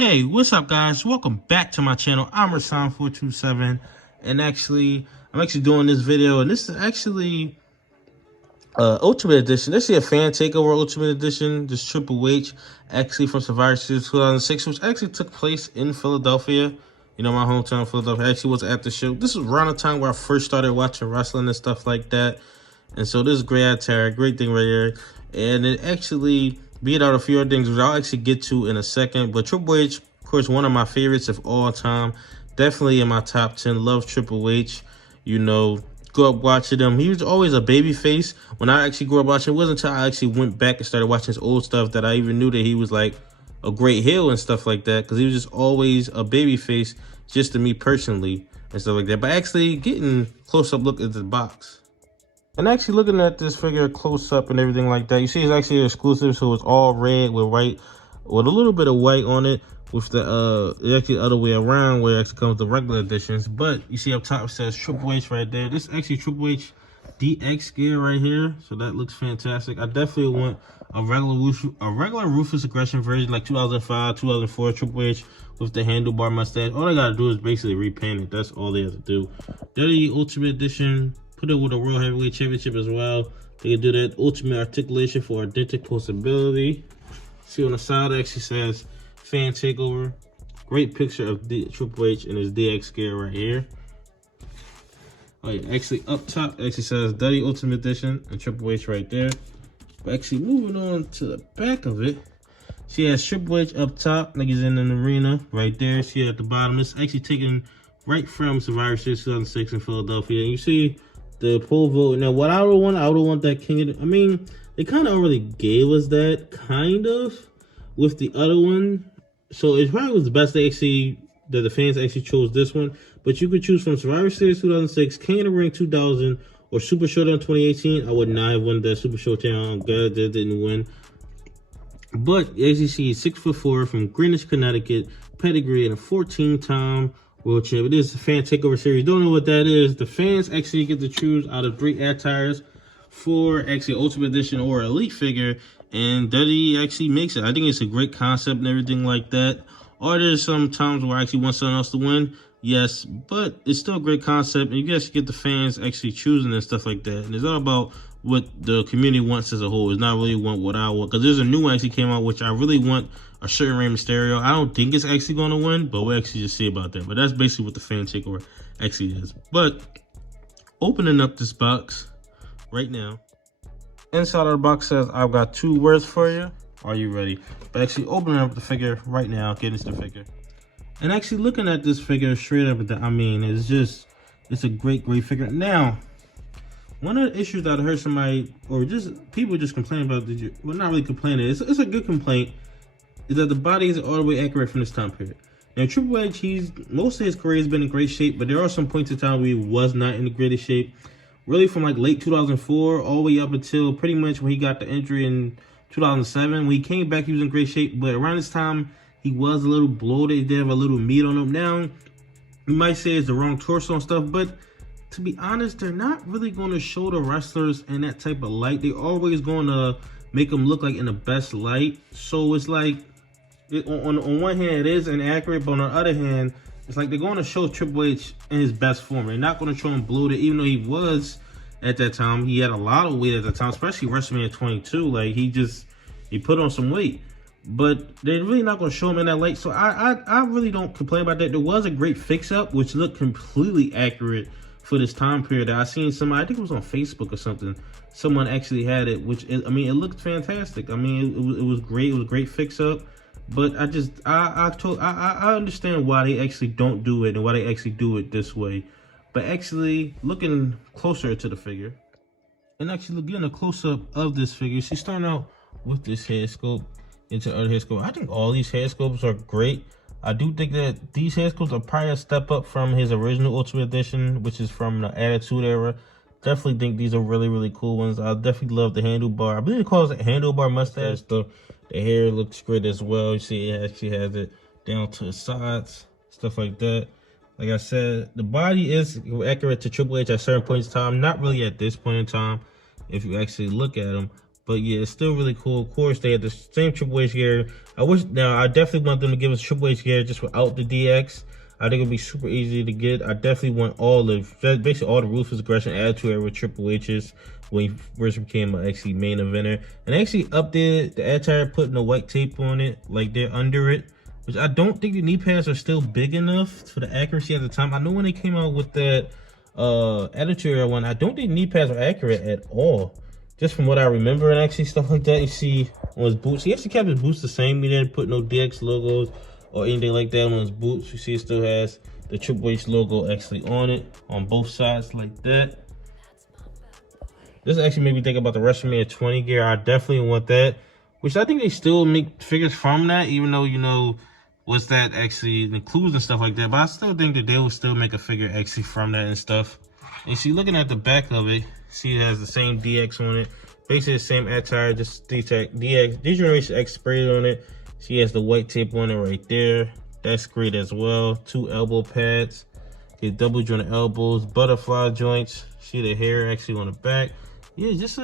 Hey, what's up, guys? Welcome back to my channel. I'm Rasan427, and I'm actually doing this video, and this is actually Ultimate Edition. This is a fan takeover Ultimate Edition. This Triple H, actually from Survivor Series 2006, which actually took place in Philadelphia. You know, my hometown, Philadelphia. Actually was at the show. This was around the time where I first started watching wrestling and stuff like that. And so this is great thing right here. And it actually beat out a few other things, which I'll actually get to in a second. But Triple H, of course, one of my favorites of all time. Definitely in my top 10. Love Triple H. You know, grew up watching him. He was always a baby face. When I actually grew up watching, it wasn't until I actually went back and started watching his old stuff that I even knew that he was like a great heel and stuff like that. Because he was just always a baby face, just to me personally and stuff like that. But actually getting close-up look at the box. And actually looking at this figure close up and everything like that, you see it's actually exclusive, so it's all red with white, with a little bit of white on it, with the actually the other way around where it actually comes the regular editions. But you see up top it says Triple H right there. This is actually Triple H DX gear right here, so that looks fantastic. I definitely want a regular Ruthless Aggression version, like 2005, 2004 Triple H with the handlebar mustache. All they gotta do is basically repaint it. That's all they have to do. WWE Ultimate Edition. Put it with a World Heavyweight Championship as well. They can do that ultimate articulation for identical postability. See on the side, it actually says Fan Takeover. Great picture of Triple H and his DX gear right here. Oh yeah, actually up top, it actually says WWE Ultimate Edition and Triple H right there. But actually moving on to the back of it, she has Triple H up top, like he's in an arena right there. She at the bottom. It's actually taken right from Survivor Series 2006 in Philadelphia. And you see the poll vote. Now, what I would want that King of, I mean, they kind of already gave us that, kind of, with the other one. So it probably was the best that the fans actually chose this one. But you could choose from Survivor Series 2006, King of the Ring 2000, or Super Showdown 2018. I would not have won that Super Showdown. I'm glad that didn't win. But as you see, 6'4" from Greenwich, Connecticut, pedigree, and a 14-time world champ. It is the Fan Takeover Series. Don't know what that is. The fans actually get to choose out of 3 attires for actually Ultimate Edition or Elite figure, and WWE actually makes it. I think it's a great concept and everything like that. Are there some times where I actually want someone else to win? Yes, but it's still a great concept, and you guys get the fans actually choosing and stuff like that. And it's all about what the community wants as a whole. It's not really what I want, because there's a new one actually came out which I really want, a certain Rey Mysterio. I don't think it's actually going to win, but we'll actually just see about that. But that's basically what the Fan Takeover actually is. But opening up this box right now, inside of the box says, I've got 2 words for you. Are you ready? But actually opening up the figure right now, getting into the figure. And actually looking at this figure straight up, I mean, it's a great figure. Now, one of the issues that I heard somebody, or just people just complaining about, well, not really complaining, it's a good complaint, is that the body isn't all the way accurate from this time period. Now, Triple H, most of his career has been in great shape, but there are some points in time where he was not in the greatest shape. Really from like late 2004 all the way up until pretty much when he got the injury in 2007. When he came back, he was in great shape, but around this time, he was a little bloated. He did have a little meat on him. Now, you might say it's the wrong torso and stuff, but to be honest, they're not really going to show the wrestlers in that type of light. They're always going to make them look like in the best light. So it's like, on one hand, it is inaccurate, but on the other hand, it's like they're going to show Triple H in his best form. They're not going to show him bloated, even though he was at that time. He had a lot of weight at the time, especially WrestleMania 22. Like, he put on some weight. But they're really not going to show him in that light. So I really don't complain about that. There was a great fix-up, which looked completely accurate for this time period. I seen somebody, I think it was on Facebook or something, someone actually had it, which, I mean, it looked fantastic. I mean, it was great. It was a great fix-up. But I understand why they actually don't do it and why they actually do it this way. But actually, looking closer to the figure, and actually getting a close-up of this figure, she's starting out with this head sculpt into other head sculpt. I think all these head sculpts are great. I do think that these head sculpts are probably a step up from his original Ultimate Edition, which is from the Attitude Era. Definitely think these are really cool ones. I definitely love the handlebar. I believe it calls it handlebar mustache. The hair looks great as well. You see it actually has it down to the sides, stuff like that. Like I said, the body is accurate to Triple H at certain points in time. Not really at this point in time, if you actually look at him. But yeah, it's still really cool. Of course, they had the same Triple H gear. I definitely want them to give us Triple H gear just without the DX. I think it'd be super easy to get. I definitely want basically all the ruthless aggression attitude era with Triple H's when he first became an actually main eventer. And they actually updated the attire, putting the white tape on it, like they're under it. Which I don't think the knee pads are still big enough for the accuracy at the time. I know when they came out with that attitude era one, I don't think knee pads are accurate at all. Just from what I remember and actually stuff like that. You see on his boots, he actually kept his boots the same. He didn't put no DX logos or anything like that on his boots. You see it still has the Triple H logo actually on it, on both sides like that. This actually made me think about the WrestleMania 20 gear. I definitely want that. Which I think they still make figures from that, even though, you know, what's that actually includes and stuff like that. But I still think that they will still make a figure actually from that and stuff. And see, looking at the back of it, see it has the same DX on it. Basically the same attire, just DX, D-Generation X sprayed on it. She has the white tape on it right there. That's great as well. 2 elbow pads. Get double jointed elbows, butterfly joints. See the hair actually on the back. Yeah, it's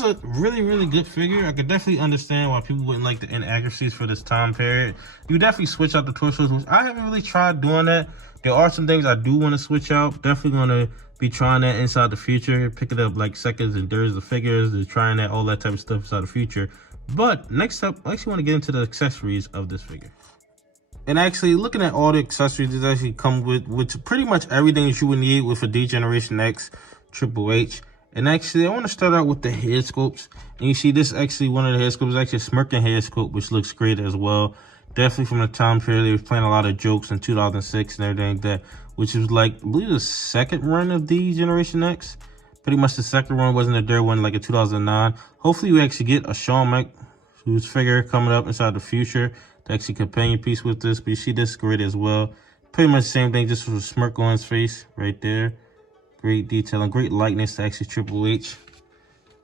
a really, really good figure. I could definitely understand why people wouldn't like the inaccuracies for this time period. You definitely switch out the torsos, which I haven't really tried doing that. There are some things I do want to switch out. Definitely going to be trying that inside the future. Picking up like seconds and thirds of figures. And trying that, all that type of stuff inside the future. But next up, I actually want to get into the accessories of this figure. And actually, looking at all the accessories, it actually come with pretty much everything that you would need with a D-Generation X Triple H. And actually, I want to start out with the head sculpts. And you see this actually, one of the head sculpts is actually a smirking head sculpt, which looks great as well. Definitely from the time period, they were playing a lot of jokes in 2006 and everything like that, which was like, I believe the second run of the Generation X. Pretty much the second run, wasn't the third one, like in 2009. Hopefully, we actually get a Shawn Michaels figure coming up inside the future. The actually companion piece with this, but you see this great as well. Pretty much the same thing, just with a smirk on his face right there. Great detail and great likeness to actually Triple H.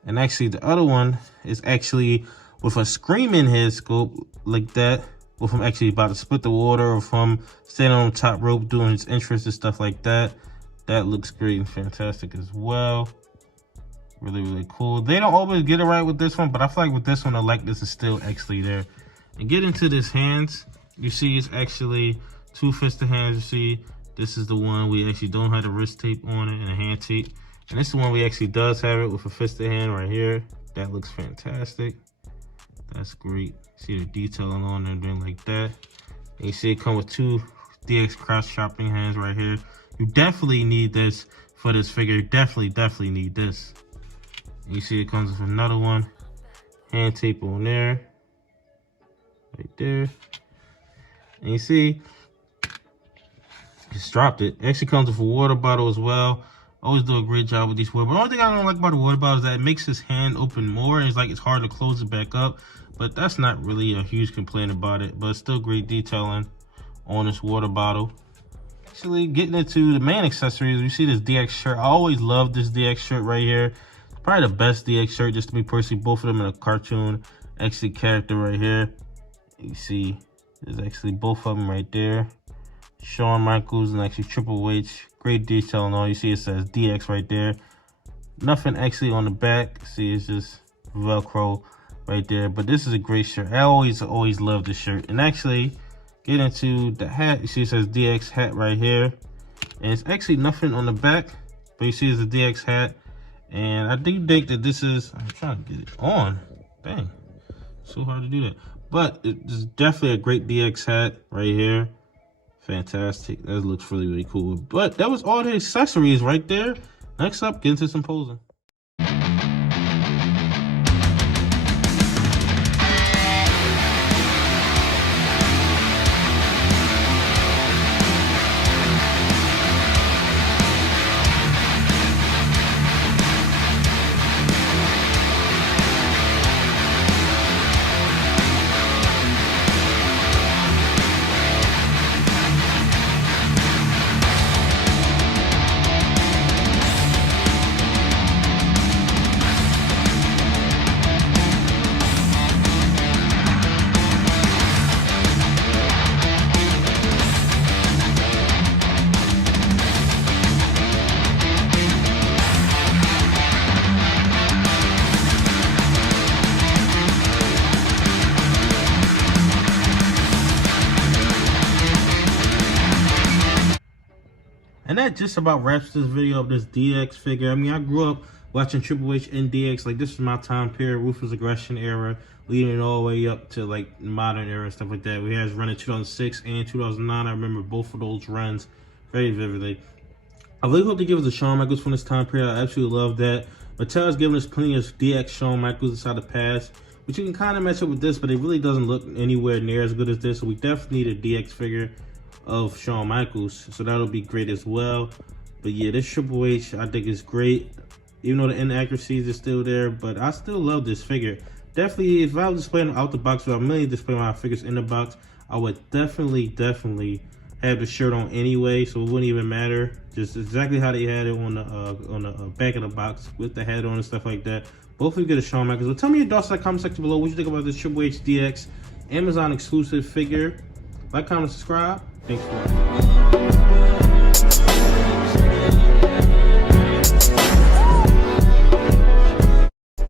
And actually the other one is actually with a screaming head sculpt like that, with him actually about to split the water, or him standing on the top rope doing his entrance and stuff like that. That looks great and fantastic as well. Really, really cool. They don't always get it right with this one, but I feel like with this one, the likeness is still actually there. And get into this hands, you see it's actually 2 fisted hands. You see this is the one we actually don't have the wrist tape on it and a hand tape. And this is the one we actually does have it with a fisted hand right here. That looks fantastic. That's great. See the detailing on there doing like that. And you see it come with 2 DX cross shopping hands right here. You definitely need this for this figure. Definitely need this. And you see it comes with another one. Hand tape on there. Right there. And you see, just dropped it. It actually comes with a water bottle as well. Always do a great job with these water bottles. The only thing I don't like about the water bottle is that it makes his hand open more. And it's like it's hard to close it back up. But that's not really a huge complaint about it. But it's still great detailing on this water bottle. Actually, getting into the main accessories, you see this DX shirt. I always love this DX shirt right here. It's probably the best DX shirt, just to me personally. Both of them in a cartoon actually character right here. You see, there's actually both of them right there. Shawn Michaels and actually Triple H. Great detail and all. You see it says DX right there. Nothing actually on the back. See, it's just Velcro right there. But this is a great shirt. I always love this shirt. And actually, get into the hat. You see it says DX hat right here. And it's actually nothing on the back. But you see it's a DX hat. And I do think that this is, I'm trying to get it on. Dang. So hard to do that. But it's definitely a great DX hat right here. Fantastic. That looks really, really cool. But that was all the accessories right there. Next up, get into some posing. that just about wraps this video of this DX figure. I mean, I grew up watching Triple H and DX. Like, this is my time period, Ruthless Aggression era, leading all the way up to like modern era and stuff like that. We had his run in 2006 and 2009. I remember both of those runs very vividly. I really hope they give us a Shawn Michaels from this time period. I absolutely love that. Mattel has given us plenty of DX Shawn Michaels inside the past, which you can kind of match up with this, but it really doesn't look anywhere near as good as this. So we definitely need a DX figure of Shawn Michaels, so that'll be great as well. But yeah, this Triple H I think is great, even though the inaccuracies are still there, but I still love this figure. Definitely, if I was displaying them out the box, or I'm mainly displaying my figures in the box, I would definitely have the shirt on anyway, so it wouldn't even matter. Just exactly how they had it on the back of the box with the hat on and stuff like that. Both of you get a Shawn Michaels. But tell me your thoughts in the comment section below. What you think about this Triple H DX Amazon exclusive figure? Like, comment, subscribe. Thanks for watching.